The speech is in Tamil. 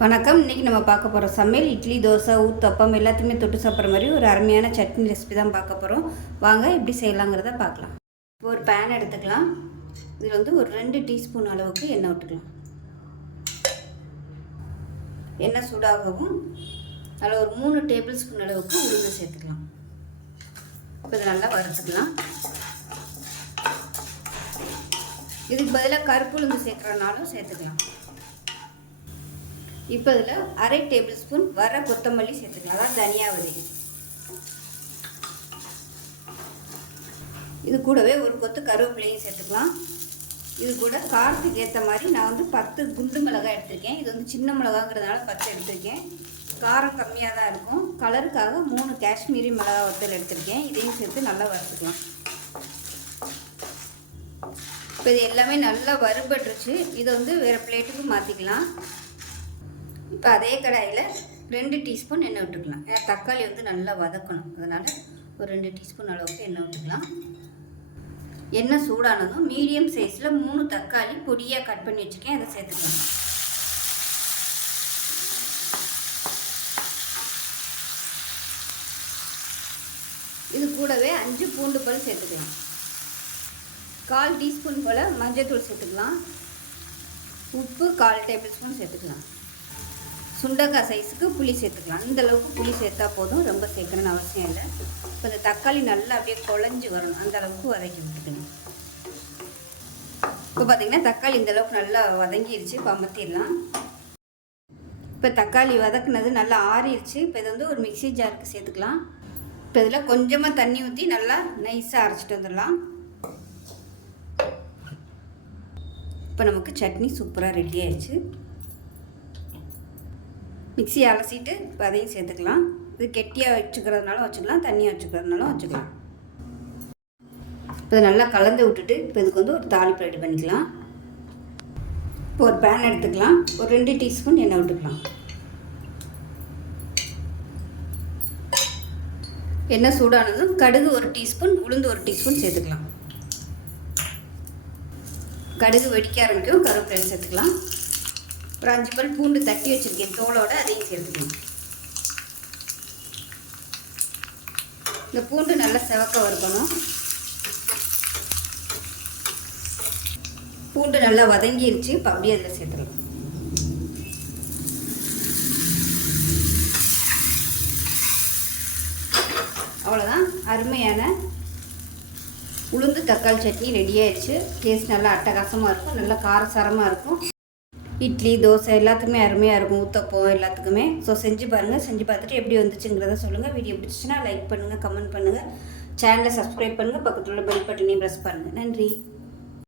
வணக்கம். இன்றைக்கி நம்ம பார்க்க போகிற சமையல் இட்லி, தோசை, ஊத்தப்பம் எல்லாத்தையுமே தொட்டு சாப்பிட்ற மாதிரி ஒரு அருமையான சட்னி ரெசிபி தான் பார்க்க போகிறோம். வாங்க எப்படி செய்யலாங்கிறத பார்க்கலாம். இப்போ ஒரு பேன் எடுத்துக்கலாம். இதில் ஒரு 2 டீஸ்பூன் அளவுக்கு எண்ணெய் விட்டுக்கலாம். எண்ணெய் சூடாகவும் அதில் ஒரு 3 டேபிள் ஸ்பூன் அளவுக்கு உளுந்து சேர்த்துக்கலாம். இப்போ இதை நல்லா வறுத்துக்கலாம். இதுக்கு பதிலாக கருப்பு உளுந்து சேர்க்குறனாலும் சேர்த்துக்கலாம். இப்போ இதில் 1/2 டேபிள் ஸ்பூன் வர கொத்தமல்லி சேர்த்துக்கலாம், அதான் தனியா விதை. இது கூடவே ஒரு கொத்து கருவேப்பிலையும் சேர்த்துக்கலாம். இது கூட காரத்துக்கு ஏற்ற மாதிரி நான் 10 குண்டு மிளகாய் எடுத்திருக்கேன். இது சின்ன மிளகாங்கிறதுனால 10 எடுத்திருக்கேன். காரம் கம்மியாக தான் இருக்கும். கலருக்காக 3 காஷ்மீரி மிளகாய் வத்தல் எடுத்திருக்கேன். இதையும் சேர்த்து நல்லா வறுத்துக்கலாம். இப்போ இது எல்லாமே நல்லா வறுபட்டுருச்சு. இதை வேறு பிளேட்டுக்கு மாற்றிக்கலாம். இப்போ அதே கடாயில் 2 டீஸ்பூன் எண்ணெய் விட்டுக்கலாம். ஏன்னா தக்காளி நல்லா வதக்கணும், அதனால் ஒரு 2 டீஸ்பூன் அளவுக்கு எண்ணெய் விட்டுக்கலாம். எண்ணெய் சூடானதும் மீடியம் சைஸில் 3 தக்காளி பொடியாக கட் பண்ணி வச்சுருக்கேன், அதை சேர்த்துக்கலாம். இது கூடவே 5 பூண்டு பல் சேர்த்துக்கலாம். 1/4 டீஸ்பூன் போல் மஞ்சள்தூள் சேர்த்துக்கலாம். உப்பு 1/4 டேபிள் ஸ்பூன் சேர்த்துக்கலாம். சுண்டக்காய் சைஸுக்கு புளி சேர்த்துக்கலாம். இந்த அளவுக்கு புளி சேர்த்தா போதும், ரொம்ப சேர்க்கணும்னு அவசியம் இல்லை. இப்போ இந்த தக்காளி நல்லா அப்படியே குழஞ்சி வரணும், அந்த அளவுக்கு வதக்கி விட்டுக்கணும். இப்போ பார்த்திங்கன்னா தக்காளி இந்த அளவுக்கு நல்லா வதங்கிடுச்சு. இப்போ அமர்த்திடலாம். இப்போ தக்காளி வதக்குனது நல்லா ஆறிடுச்சு. இப்போ இது ஒரு மிக்ஸி ஜாருக்கு சேர்த்துக்கலாம். இப்போ இதில் கொஞ்சமாக தண்ணி ஊற்றி நல்லா நைஸாக அரைச்சிட்டு வந்துடலாம். இப்போ நமக்கு சட்னி சூப்பராக ரெடி ஆயிடுச்சு. மிக்ஸி அலசிட்டு இப்போ அதையும் சேர்த்துக்கலாம். இது கெட்டியாக வச்சுக்கிறதுனாலும் வச்சுக்கலாம், தண்ணியாக வச்சுக்கிறதுனாலும் வச்சுக்கலாம். இப்போ நல்லா கலந்து விட்டுட்டு இப்போ இதுக்கு ஒரு தாளிப்பு ரெடி பண்ணிக்கலாம். இப்போ ஒரு பேன் எடுத்துக்கலாம். ஒரு 2 டீஸ்பூன் எண்ணெய் விட்டுக்கலாம். எண்ணெய் சூடானதும் கடுகு 1 டீஸ்பூன், உளுந்து 1 டீஸ்பூன் சேர்த்துக்கலாம். கடுகு வெடிக்க ஆரம்பிக்கும். கருவேப்பிலை சேர்த்துக்கலாம். ஒரு 5 பல் பூண்டு தட்டி வச்சுருக்கேன் தோலோடு, அதையும் சேர்த்துக்கலாம். இந்த பூண்டு நல்லா செவக்க வறுக்கணும். பூண்டு நல்லா வதங்கிருச்சு. இப்போ அப்படியே அதில் சேர்த்துக்கலாம். அவ்வளோதான், அருமையான உளுந்து தக்காளி சட்னி ரெடி ஆயிடுச்சு. டேஸ்ட் நல்லா அட்டகாசமாக இருக்கும், நல்லா காரசாரமாக இருக்கும். இட்லி, தோசை எல்லாத்துக்குமே அருமையாக இருக்கும், ஊத்தப்பம் எல்லாத்துக்குமே. ஸோ செஞ்சு பாருங்கள். செஞ்சு பார்த்துட்டு எப்படி வந்துச்சுங்கிறத சொல்லுங்கள். வீடியோ பிடிச்சிச்சுன்னா லைக் பண்ணுங்கள், கமெண்ட் பண்ணுங்கள், சேனலை சப்ஸ்கிரைப் பண்ணுங்கள், பக்கத்தில் உள்ள பெல் பட்டனையும் ப்ரெஸ் பண்ணுங்கள். நன்றி.